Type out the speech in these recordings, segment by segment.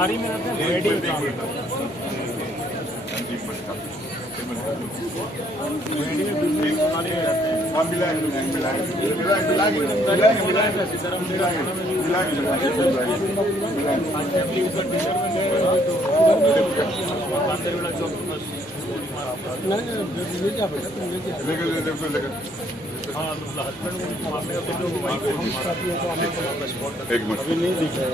सोनारी में रहते हैं, एक मिनट अभी नहीं दिख रहा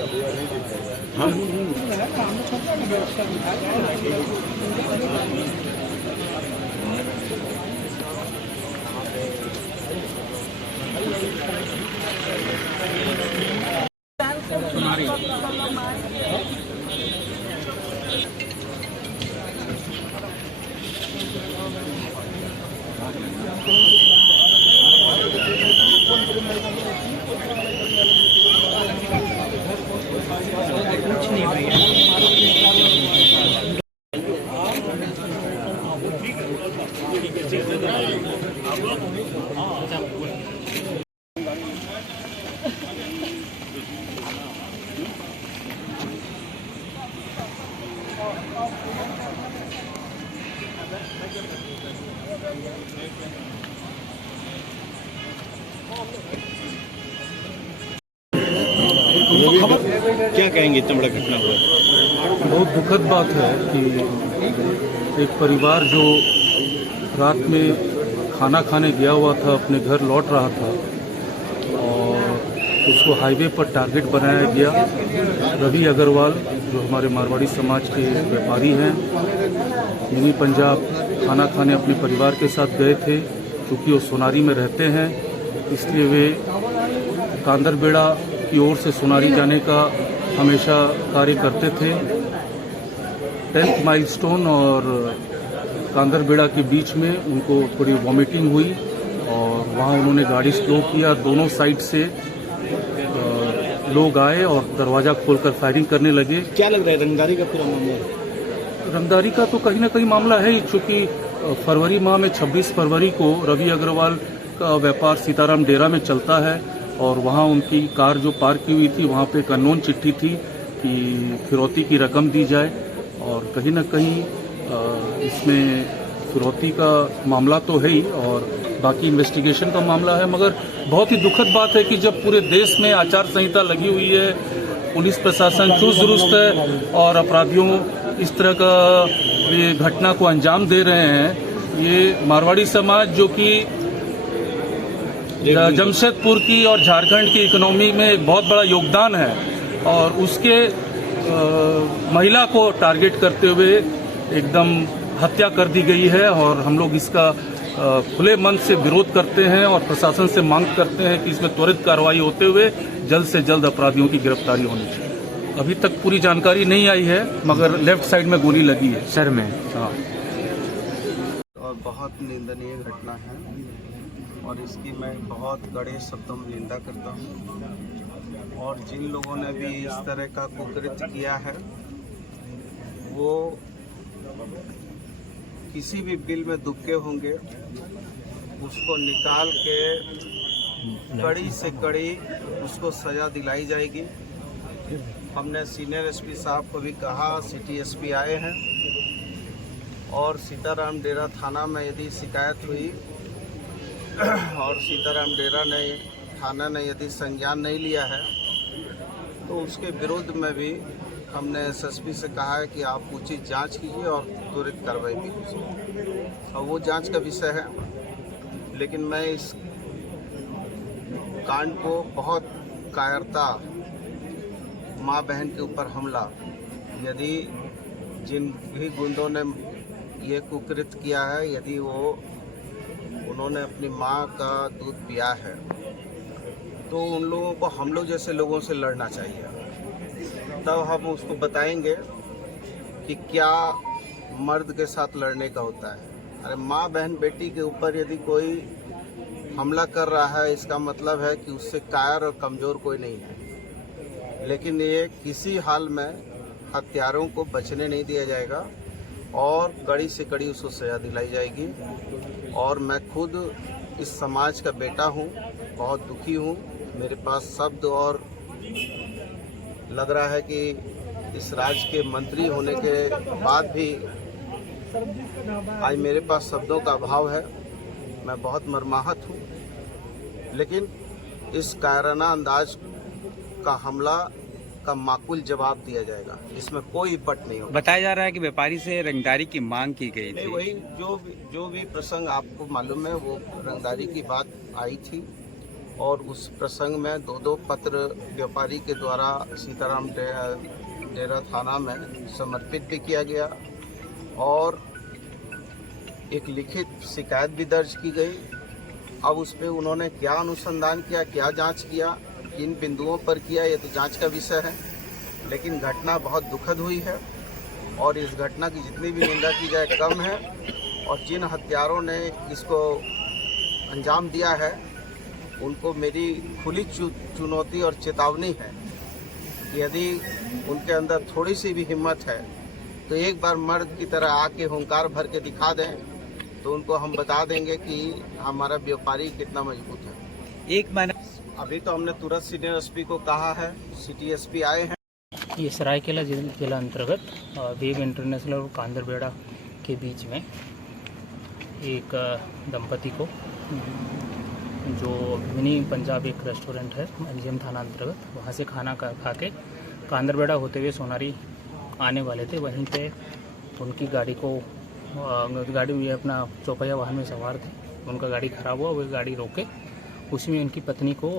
क्या कहेंगे इतना बड़ा घटना हुआ? बहुत दुखद बात है कि एक परिवार जो रात में खाना खाने गया हुआ था, अपने घर लौट रहा था और उसको हाईवे पर टारगेट बनाया गया। रवि अग्रवाल जो हमारे मारवाड़ी समाज के व्यापारी हैं, मिनी पंजाब खाना खाने अपने परिवार के साथ गए थे। क्योंकि वो सोनारी में रहते हैं, इसलिए वे कांदरबेड़ा की ओर से सोनारी जाने का हमेशा कार्य करते थे। 10th माइलस्टोन और कांदरबेड़ा के बीच में उनको थोड़ी वॉमिटिंग हुई और वहाँ उन्होंने गाड़ी स्लो किया। दोनों साइड से लोग आए और दरवाज़ा खोलकर फायरिंग करने लगे। क्या लग रहा है, रंगदारी का पूरा मामला? रंगदारी का तो कहीं ना कहीं मामला है ही, चूँकि फरवरी माह में 26 फरवरी को रवि अग्रवाल का व्यापार सीताराम डेरा में चलता है और वहाँ उनकी कार जो पार्क की हुई थी, वहाँ पे एक अननोन चिट्ठी थी कि फिरौती की रकम दी जाए और कहीं ना कहीं इसमें फिरौती का मामला तो है ही और बाकी इन्वेस्टिगेशन का मामला है। मगर बहुत ही दुखद बात है कि जब पूरे देश में आचार संहिता लगी हुई है, पुलिस प्रशासन चुस्त दुरुस्त है और अपराधियों इस तरह का ये घटना को अंजाम दे रहे हैं। ये मारवाड़ी समाज जो कि जमशेदपुर की और झारखंड की इकोनॉमी में एक बहुत बड़ा योगदान है और उसके महिला को टारगेट करते हुए एकदम हत्या कर दी गई है और हम लोग इसका खुले मन से विरोध करते हैं और प्रशासन से मांग करते हैं कि इसमें त्वरित कार्रवाई होते हुए जल्द से जल्द अपराधियों की गिरफ्तारी होनी चाहिए। अभी तक पूरी जानकारी नहीं आई है, मगर लेफ्ट साइड में गोली लगी है सर में। हाँ, और बहुत निंदनीय घटना है और इसकी मैं बहुत कड़े शब्दों में निंदा करता हूँ। और जिन लोगों ने भी इस तरह का कुकृत्य किया है वो किसी भी बिल में दुबके होंगे, उसको निकाल के कड़ी से कड़ी उसको सजा दिलाई जाएगी। हमने सीनियर एसपी साहब को भी कहा, सिटी एसपी आए हैं और सीताराम डेरा थाना में यदि शिकायत हुई और सीताराम डेरा ने थाना ने यदि संज्ञान नहीं लिया है तो उसके विरुद्ध में भी हमने एसएसपी से कहा है कि आप उचित जांच कीजिए और त्वरित कार्रवाई भी कीजिए। और वो जांच का विषय है, लेकिन मैं इस कांड को बहुत कायरता, माँ बहन के ऊपर हमला, यदि जिन भी गुंडों ने ये कुकृत्य किया है, यदि उन्होंने अपनी माँ का दूध पिया है तो उन लोगों को हम लोग जैसे लोगों से लड़ना चाहिए। तब हम उसको बताएंगे कि क्या मर्द के साथ लड़ने का होता है। अरे माँ बहन बेटी के ऊपर यदि कोई हमला कर रहा है, इसका मतलब है कि उससे कायर और कमज़ोर कोई नहीं है। लेकिन ये किसी हाल में हत्यारों को बचने नहीं दिया जाएगा और कड़ी से कड़ी उसको सजा दिलाई जाएगी। और मैं खुद इस समाज का बेटा हूँ, बहुत दुखी हूँ। मेरे पास शब्द और लग रहा है कि इस राज्य के मंत्री होने के बाद भी आज मेरे पास शब्दों का अभाव है। मैं बहुत मर्माहत हूँ, लेकिन इस कायराना अंदाज का हमला का माकूल जवाब दिया जाएगा, इसमें कोई पट नहीं होगा। बताया जा रहा है कि व्यापारी से रंगदारी की मांग की गई थी। वही जो भी प्रसंग आपको मालूम है, वो रंगदारी की बात आई थी और उस प्रसंग में दो पत्र व्यापारी के द्वारा सीताराम डेरा थाना में समर्पित भी किया गया और एक लिखित शिकायत भी दर्ज की गई। अब उस पर उन्होंने क्या अनुसंधान किया, क्या जांच किया, किन बिंदुओं पर किया, ये तो जांच का विषय है। लेकिन घटना बहुत दुखद हुई है और इस घटना की जितनी भी निंदा की जाए कम है। और जिन हत्यारों ने इसको अंजाम दिया है, उनको मेरी खुली चुनौती और चेतावनी है कि यदि उनके अंदर थोड़ी सी भी हिम्मत है तो एक बार मर्द की तरह आके हुंकार भर के दिखा दें, तो उनको हम बता देंगे कि हमारा व्यापारी कितना मजबूत है। एक महीना अभी तो हमने तुरंत सीनियर एसपी को कहा है, सिटी एसपी आए हैं। ये सरायकेला जिला अंतर्गत वेब इंटरनेशनल और कांदरबेड़ा के बीच में एक दंपति को, जो मिनी पंजाब एक रेस्टोरेंट है एनजीएम थाना अंतर्गत, वहाँ से खाना खा के कांदरबेड़ा होते हुए सोनारी आने वाले थे। वहीं पे उनकी गाड़ी ये अपना चौपहिया वाहन में सवार थे, उनका गाड़ी खराब हुआ, वो गाड़ी रोके, उसी में उनकी पत्नी को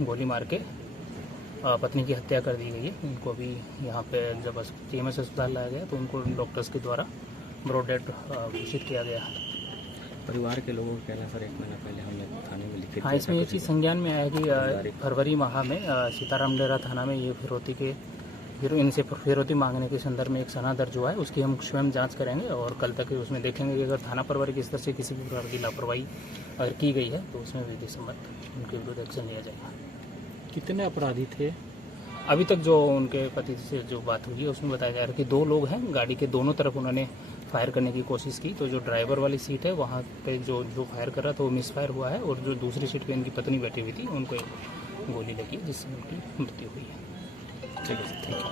गोली मार के पत्नी की हत्या कर दी गई है। उनको अभी यहाँ पे जब TMS अस्पताल लाया गया तो उनको डॉक्टर्स के द्वारा ब्रॉड डेड घोषित किया गया है। परिवार के लोगों का कहना सर 1 महीना पहले हमने थाने में लिखित। हाँ, इसमें ये चीज़ संज्ञान में आया कि फरवरी माह में सीताराम डेरा थाना में ये इनसे फिरौती मांगने के संदर्भ में एक सना दर्ज हुआ है। उसकी हम स्वयं जांच करेंगे और कल तक उसमें देखेंगे कि अगर थाना प्रभारी की स्तर से किसी भी प्रकार की लापरवाही अगर की गई है तो उसमें विधि सम्मत उनके विरुद्ध एक्शन लिया जाएगा। कितने अपराधी थे? अभी तक जो उनके पति से जो बात हुई है उसमें बताया जा रहा है कि 2 लोग हैं। गाड़ी के दोनों तरफ उन्होंने फायर करने की कोशिश की, तो जो ड्राइवर वाली सीट है वहाँ पे जो फायर कर रहा था वो मिसफायर हुआ है और जो दूसरी सीट पे इनकी पत्नी बैठी हुई थी उनको गोली लगी जिससे उनकी मृत्यु हुई है। ठीक है, थैंक यू।